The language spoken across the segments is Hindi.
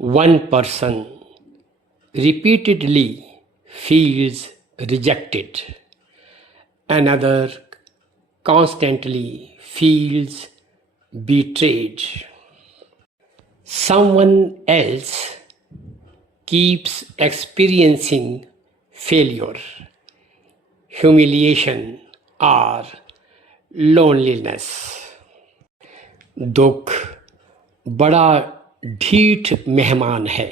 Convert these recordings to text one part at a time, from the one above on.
One person repeatedly feels rejected, another constantly feels betrayed. Someone else keeps experiencing failure, humiliation, or loneliness. दुख बड़ा ढीठ मेहमान है।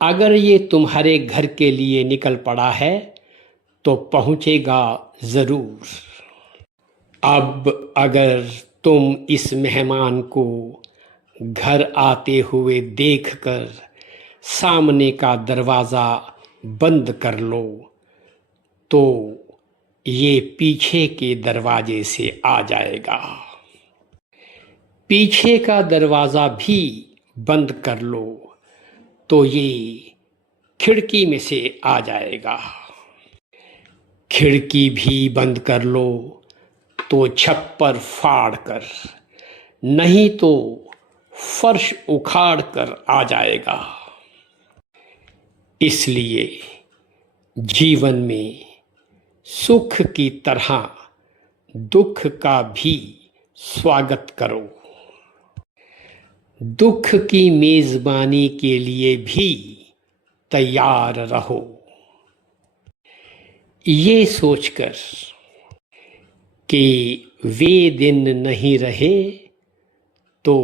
अगर ये तुम्हारे घर के लिए निकल पड़ा है तो पहुंचेगा जरूर। अब अगर तुम इस मेहमान को घर आते हुए देखकर सामने का दरवाजा बंद कर लो तो ये पीछे के दरवाजे से आ जाएगा। पीछे का दरवाजा भी बंद कर लो तो ये खिड़की में से आ जाएगा। खिड़की भी बंद कर लो तो छप्पर फाड़ कर, नहीं तो फर्श उखाड़ कर आ जाएगा। इसलिए जीवन में सुख की तरह दुख का भी स्वागत करो। दुख की मेजबानी के लिए भी तैयार रहो। ये सोचकर कि वे दिन नहीं रहे तो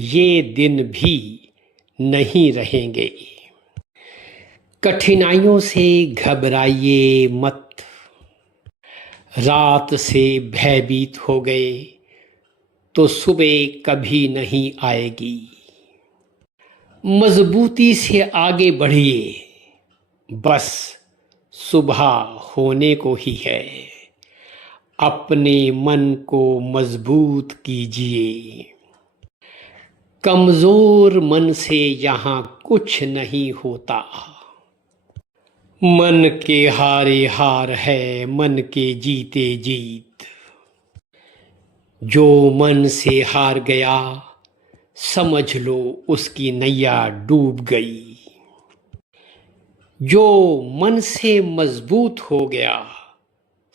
ये दिन भी नहीं रहेंगे। कठिनाइयों से घबराइए मत। रात से भयभीत हो गए तो सुबह कभी नहीं आएगी। मजबूती से आगे बढ़िए, बस सुबह होने को ही है। अपने मन को मजबूत कीजिए। कमजोर मन से यहाँ कुछ नहीं होता। मन के हारे हार है, मन के जीते जीत। जो मन से हार गया समझ लो उसकी नैया डूब गई। जो मन से मजबूत हो गया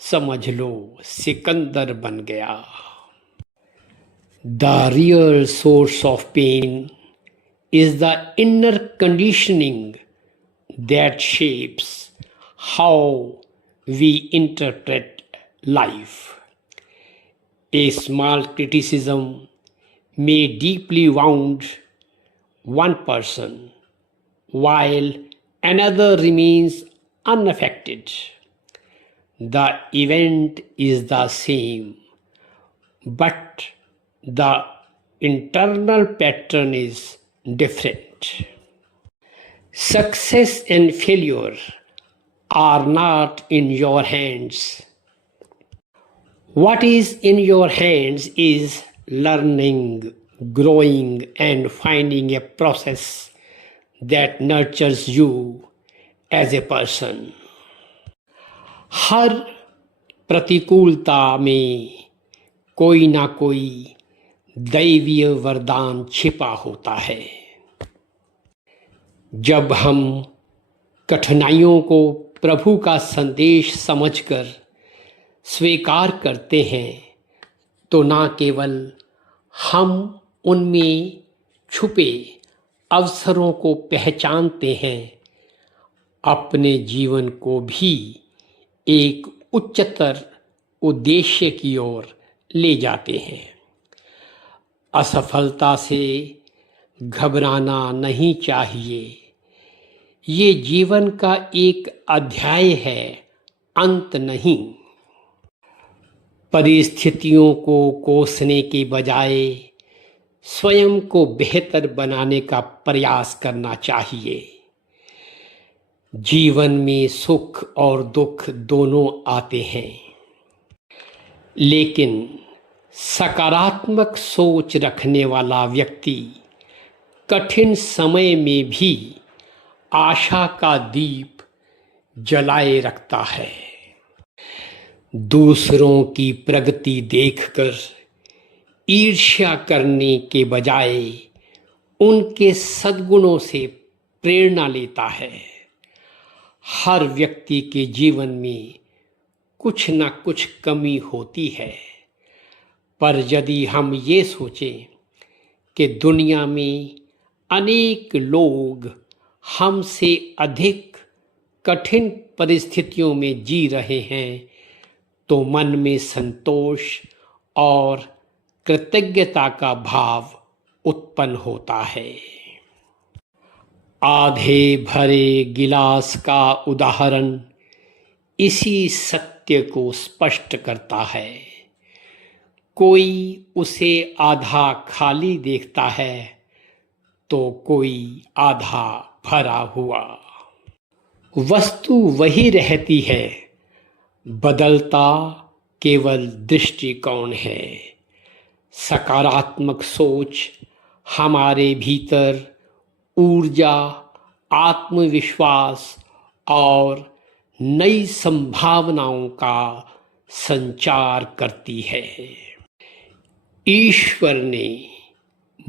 समझ लो सिकंदर बन गया। The real source of pain is the inner conditioning that shapes how we interpret life. A small criticism may deeply wound one person while another remains unaffected. The event is the same, but the internal pattern is different. Success and failure are not in your hands. What is in your hands is learning, growing, and finding a process that nurtures you as a person. हर प्रतिकूलता में कोई ना कोई दैवीय वरदान छिपा होता है। जब हम कठिनाइयों को प्रभु का संदेश समझकर स्वीकार करते हैं तो ना केवल हम उनमें छुपे अवसरों को पहचानते हैं, अपने जीवन को भी एक उच्चतर उद्देश्य की ओर ले जाते हैं। असफलता से घबराना नहीं चाहिए। ये जीवन का एक अध्याय है, अंत नहीं। परिस्थितियों को कोसने के बजाय स्वयं को बेहतर बनाने का प्रयास करना चाहिए। जीवन में सुख और दुख दोनों आते हैं, लेकिन सकारात्मक सोच रखने वाला व्यक्ति कठिन समय में भी आशा का दीप जलाए रखता है। दूसरों की प्रगति देखकर ईर्ष्या करने के बजाय उनके सद्गुणों से प्रेरणा लेता है। हर व्यक्ति के जीवन में कुछ न कुछ कमी होती है, पर यदि हम ये सोचें कि दुनिया में अनेक लोग हमसे अधिक कठिन परिस्थितियों में जी रहे हैं, तो मन में संतोष और कृतज्ञता का भाव उत्पन्न होता है। आधे भरे गिलास का उदाहरण इसी सत्य को स्पष्ट करता है। कोई उसे आधा खाली देखता है तो कोई आधा भरा हुआ। वस्तु वही रहती है, बदलता केवल दृष्टिकोण है। सकारात्मक सोच हमारे भीतर ऊर्जा, आत्मविश्वास और नई संभावनाओं का संचार करती है। ईश्वर ने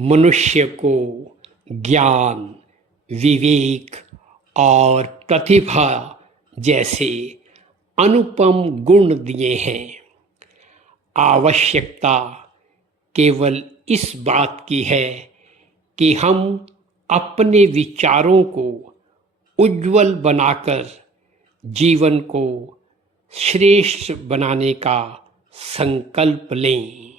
मनुष्य को ज्ञान, विवेक और प्रतिभा जैसे अनुपम गुण दिए हैं। आवश्यकता केवल इस बात की है कि हम अपने विचारों को उज्जवल बनाकर जीवन को श्रेष्ठ बनाने का संकल्प लें।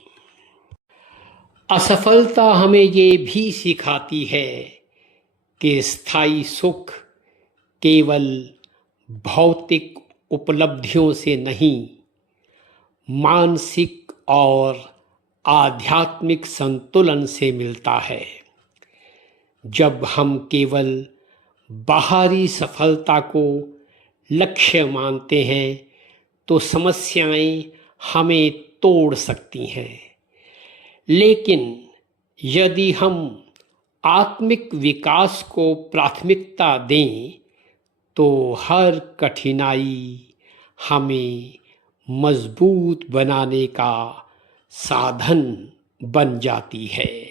असफलता हमें ये भी सिखाती है कि स्थायी सुख केवल भौतिक उपलब्धियों से नहीं, मानसिक और आध्यात्मिक संतुलन से मिलता है। जब हम केवल बाहरी सफलता को लक्ष्य मानते हैं तो समस्याएं हमें तोड़ सकती हैं, लेकिन यदि हम आत्मिक विकास को प्राथमिकता दें तो हर कठिनाई हमें मजबूत बनाने का साधन बन जाती है।